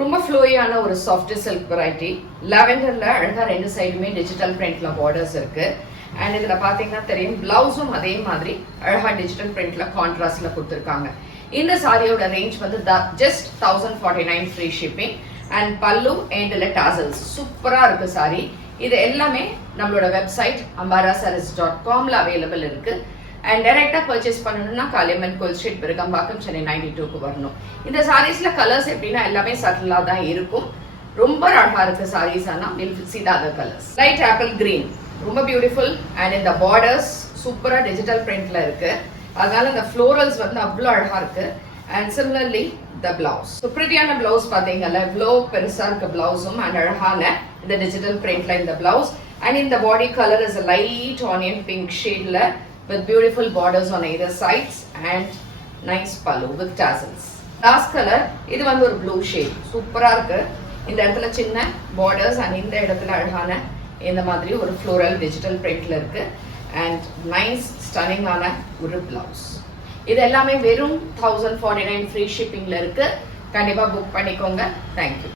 ரொம்ப ஃப்ளோயான ஒரு soft silk variety. லாவெண்டர்ல அழகா ரெண்டு சைடுமே டிஜிட்டல் பிரிண்ட்ல பார்டர்ஸ் இருக்கு. அண்ட் இதுல பாத்தீங்கன்னா தெரியும், பிளவுஸும் அதே மாதிரி அழகா டிஜிட்டல் பிரிண்ட்ல கான்ட்ராஸ்ட்ல கொடுத்துருக்காங்க. இந்த சாரியோட ரேஞ்ச் வந்து ஜஸ்ட் 1049 ஃப்ரீ ஷிப்பிங். அண்ட் பல்லு எண்ட்ல டாசல்ஸ் சூப்பரா இருக்கு சாரி. இது எல்லாமே நம்மளோட வெப்சைட் ambarasarees.comல அவைலபிள் இருக்கு. அண்ட் டைரக்டா பர்ச்சேஸ் பண்ணணும்னா காளியம்மன் கோயில் ஸ்ட்ரீட், விருகம்பாக்கம், சென்னை 92க்கு வரணும். இந்த சாரீஸ்ல கலர்ஸ் எப்படின்னா எல்லாமே சட்டிலா தான் இருக்கும். ரொம்ப அழகா இருக்கு சாரீஸ். ஆனா we'll see the other colors. Light apple green ரொம்ப பியூட்டிஃபுல். அண்ட் இந்த பார்டர்ஸ் சூப்பரா டிஜிட்டல் பிரிண்ட்ல இருக்கு. அதனால இந்த ஃப்ளோரல்ஸ் வந்து அவ்வளோ அழகா இருக்கு. அண்ட் சிமிலர்லி த பிளவுஸ், பிரிட்டியான பிளவுஸ் பாத்தீங்கல்ல, இவ்வளோ பெருசா இருக்க பிளவுஸும் அண்ட் அழகான இந்த டிஜிட்டல் பிரிண்ட்ல இந்த பிளவுஸ். அண்ட் இந்த body colour is light onion pink ஷேட்ல with beautiful borders on either sides and nice pallu with tassels. Last color இது வந்து ஒரு blue shade சூப்பரா இருக்கு. இந்த இடத்துல சின்ன borders and இந்த இடத்துல அழகான இந்த மாதிரி ஒரு floral digital printல இருக்கு. and nice stunning ஆன ஒரு blouse. இது எல்லாமே வெறும் 1049 free shippingல இருக்கு. கண்டிப்பா புக் பண்ணிக்கோங்க. Thank you.